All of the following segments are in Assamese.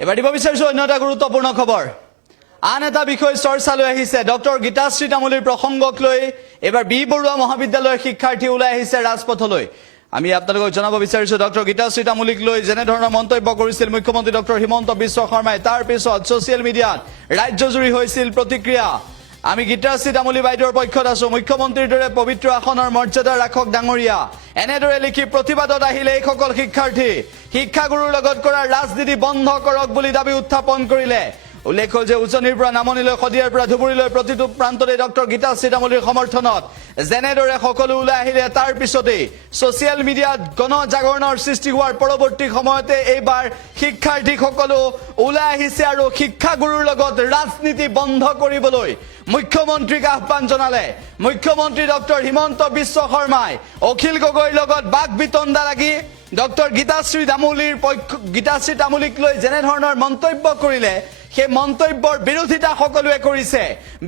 এবাৰ দিব বিচাৰিছো অন্য এটা গুৰুত্বপূৰ্ণ খবৰ আন এটা বিষয় চৰ্চালৈ আহিছে ডক্টৰ গীতাশ্ৰী তামুলীৰ প্ৰসংগক লৈ এবাৰ বি বৰুৱা মহাবিদ্যালয়ৰ শিক্ষাৰ্থী ওলাই আহিছে ৰাজপথলৈ আমি আপোনালোকক জনাব বিচাৰিছো ডক্টৰ গীতাশ্ৰী তামুলীক লৈ যেনে ধৰণৰ মন্তব্য কৰিছিল মুখ্যমন্ত্ৰী ডক্টৰ হিমন্ত বিশ্ব শৰ্মাই তাৰ পিছত ছচিয়েল মিডিয়াত ৰাজ্যজুৰি হৈছিল প্ৰতিক্ৰিয়া আমি গীতাশ্ৰী তামুলী বাইদেউৰ পক্ষত আছো মুখ্যমন্ত্ৰীৰ দৰে পবিত্ৰ আসনৰ মৰ্যাদা ৰাখক ডাঙৰীয়া এনেদৰে লিখি প্ৰতিবাদত আহিলে এই সকল শিক্ষাৰ্থী শিক্ষাগুৰুৰ লগত কৰা ৰাজনীতি বন্ধ কৰক বুলি দাবী উত্থাপন কৰিলে উল্লেখ যে উজনিৰ পৰা নামনিলৈ খদিয়াৰ পৰা ধুবুৰীলৈ প্ৰতিটো প্ৰান্ততে ডক্টৰ গীতাশ্ৰী তামুলীৰ সমৰ্থনত যেনেদৰে সকলো ওলাই আহিলে তাৰ পিছতে ছচিয়েল মিডিয়াত গণজাগৰণৰ সৃষ্টি হোৱাৰ পৰৱৰ্তী সময়তে এইবাৰ শিক্ষাৰ্থীসকলো ওলাই আহিছে আৰু শিক্ষাগুৰুৰ লগত ৰাজনীতি বন্ধ কৰিবলৈ মুখ্যমন্ত্ৰীক আহ্বান জনালে মুখ্যমন্ত্ৰী ডক্টৰ হিমন্ত বিশ্ব শৰ্মাই অখিল গগৈৰ লগত বাক বিতণ্ডা লাগি ডক্টৰ গীতাশ্ৰী তামুলীক লৈ যেনে ধৰণৰ মন্তব্য কৰিলে সেই মন্তব্যৰ বিৰোধিতা সকলোৱে কৰিছে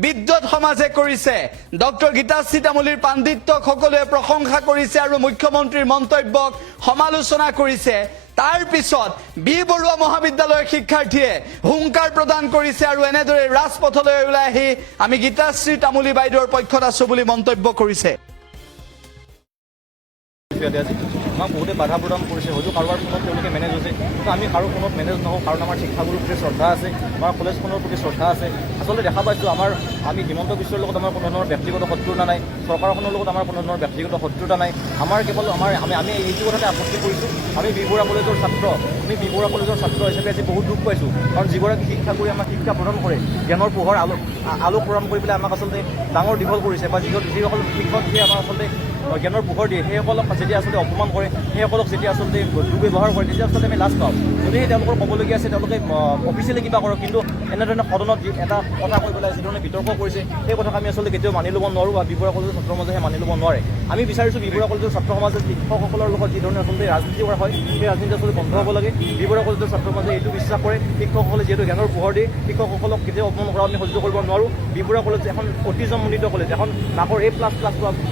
বিদ্যুৎ সমাজে কৰিছে ডক্টৰ গীতাশ্ৰী তামুলীৰ পাণ্ডিত্যক সকলোৱে প্ৰশংসা কৰিছে আৰু মুখ্যমন্ত্ৰীৰ মন্তব্যক সমালোচনা কৰিছে তাৰ পিছত বি বৰুৱা মহাবিদ্যালয়ৰ শিক্ষাৰ্থীয়ে হুংকাৰ প্ৰদান কৰিছে আৰু এনেদৰে ৰাজপথলৈ ওলাই আহি আমি গীতাশ্ৰী তামুলী বাইদেউৰ পক্ষত আছো বুলি মন্তব্য কৰিছে আমাক বহুতে বাধা প্ৰদান কৰিছে হয়তো কাৰোবাৰ ফোনত তেওঁলোকে মেনেজ হৈছে কিন্তু আমি কাৰো ফোনত মেনেজ নহওঁ কাৰণ আমাৰ শিক্ষাগুৰুৰ প্ৰতি শ্ৰদ্ধা আছে আমাৰ কলেজখনৰ প্ৰতি শ্ৰদ্ধা আছে আচলতে দেখা পাইছোঁ আমি হিমন্ত বিশ্বৰ লগত আমাৰ কোনো ধৰণৰ ব্যক্তিগত শত্ৰুতা নাই চৰকাৰখনৰ লগত আমাৰ কোনো ধৰণৰ ব্যক্তিগত শত্ৰুতা নাই আমাৰ কেৱল আমি এইটো কথাতে আপত্তি কৰিছোঁ আমি বি বৰুৱা কলেজৰ ছাত্ৰ হিচাপে আজি বহুত দুখ পাইছোঁ কাৰণ যিগৰাকী শিক্ষাগুৰুৱে আমাক শিক্ষা প্ৰদান কৰে জ্ঞানৰ পোহৰ আলোক প্ৰদান কৰি পেলাই আমাক আচলতে ডাঙৰ দীঘল কৰিছে বা যিসকল শিক্ষক যিয়ে আমাক আচলতে জ্ঞানৰ পোহৰ দিয়ে সেইসকলক যেতিয়া আচলতে অপমান কৰে সেইসকলক যেতিয়া আচলতে দুৰ্ব্যৱহাৰ কৰে তেতিয়া আচলতে আমি লাজ পাওঁ যদিহে তেওঁলোকৰ ক'বলগীয়া আছে তেওঁলোকে অফিচিয়েলি কিবা কৰক কিন্তু এনেধৰণে সদনত এটা কথা কৈ পেলাই যিধৰণে বিতৰ্ক কৰিছে সেই কথাক আমি আচলতে কেতিয়াও মানি ল'ব নোৱাৰোঁ বা বি বৰুৱা কলেজৰ ছাত্ৰ সমাজে মানি ল'ব নোৱাৰে আমি বিচাৰিছোঁ বি বৰুৱা কলেজৰ ছাত্ৰ সমাজে শিক্ষকসকলৰ লগত যিধৰণে আচলতে ৰাজনীতি কৰা হয় সেই ৰাজনীতি আচলতে বন্ধ হ'ব লাগে বি বৰুৱা কলেজৰ ছাত্ৰ সমাজে এইটো বিশ্বাস কৰে শিক্ষকসকলে যিহেতু জ্ঞানৰ পোহৰ দিয়ে শিক্ষকসকলক কেতিয়াও অপমান কৰা আমি সহ্য কৰিব নোৱাৰোঁ বি বৰুৱা কলেজ এখন অটিজমমণ্ডিত কলেজ এখন নাকৰ A++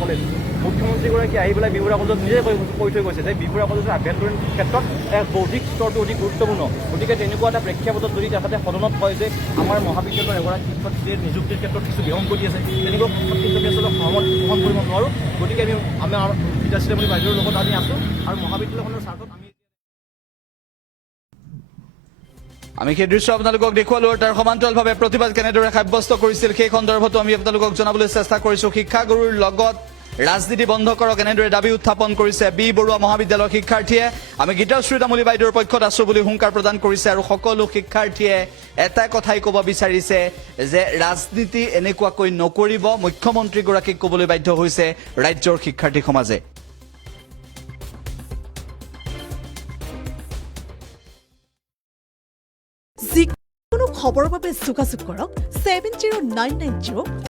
কলেজ মুখ্যমন্ত্ৰীগৰাকী আহি পেলাই বি বৰুৱা কলেজত নিজে কৈ থৈ গৈছে যে বি বৰুৱা কলেজৰ আভ্যন্তৰীণ ক্ষেত্ৰত এক বৌদ্ধিক স্তৰটো অধিক গুৰুত্বপূৰ্ণ গতিকে তেনেকুৱা এটা প্ৰেক্ষাপটত যদি তেখেতে সদনত কয় যে আমাৰ মহাবিদ্যালয়ৰ এগৰাকী শিক্ষাৰ্থীয়ে নিযুক্তিৰ ক্ষেত্ৰত কিছু বিসংগতি আছে তেনেকুৱা কিন্তু আমি আচলতে সহমত গ্ৰহণ কৰিব নোৱাৰোঁ গতিকে আমি আমাৰ গীতাশ্ৰী তামুলী বাইদেউৰ লগত আমি আছোঁ আৰু মহাবিদ্যালয়খনৰ স্বাৰ্থত আমি সেই দৃশ্য আপোনালোকক দেখুৱালো তাৰ সমান্তৰালভাৱে প্ৰতিবাদ কেনেদৰে সাব্যস্ত কৰিছিল সেই সন্দৰ্ভতো আমি আপোনালোকক জনাবলৈ চেষ্টা কৰিছোঁ শিক্ষাগুৰুৰ লগত ৰাজনীতি বন্ধ কৰক এনেদৰে দাবী উত্থাপন কৰিছে বি বৰুৱা মহাবিদ্যালয়ৰ শিক্ষাৰ্থীয়ে আমি গীতাশ্ৰী তামুলী বাইদেউৰ পক্ষত আছো বুলি হুংকাৰ প্ৰদান কৰিছে আৰু সকলো শিক্ষাৰ্থীয়ে এটা কথাই ক'ব বিচাৰিছে যে ৰাজনীতি এনেকুৱাকৈ নকৰিব মুখ্যমন্ত্ৰীগৰাকীক ক'বলৈ বাধ্য হৈছে ৰাজ্যৰ শিক্ষাৰ্থী সমাজে যিকোনো খবৰৰ বাবে যোগাযোগ কৰক 709990